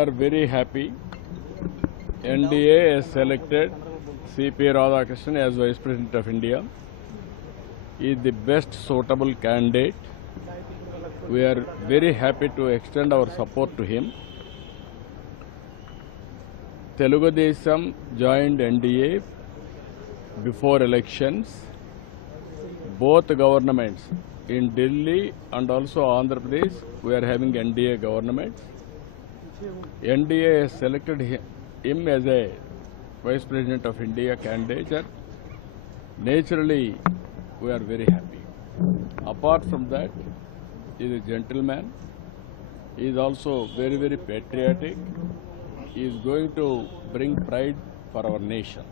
are very happy. NDA has selected C.P. Radhakrishnan as Vice President of India. He is the best suitable candidate. We are very happy to extend our support to him. Telugu Desam joined NDA before elections. Both governments in Delhi and also Andhra Pradesh, we are having NDA governments. NDA has selected him as a Vice President of India candidate. Naturally, we are very happy. Apart from that, he is a gentleman. He is also very, very patriotic. He is going to bring pride for our nation.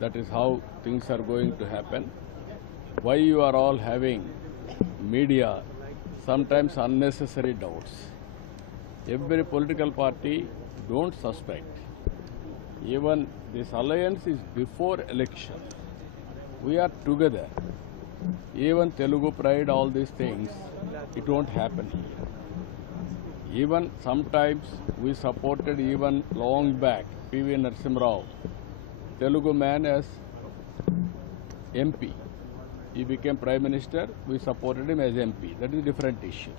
That is how things are going to happen. Why you are all having media sometimes unnecessary doubts. Every political party don't suspect. Even this alliance is before election. We are together. Even Telugu pride, all these things, it won't happen here. Even sometimes we supported even long back P.V. Narasimha Rao, Telugu man as MP. He became Prime Minister, we supported him as MP. That is a different issue.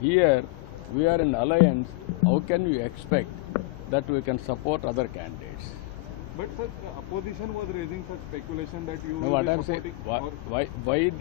Here, we are in alliance. How can you expect that we can support other candidates? But such opposition was raising such speculation that you No, will what be I'm saying, supporting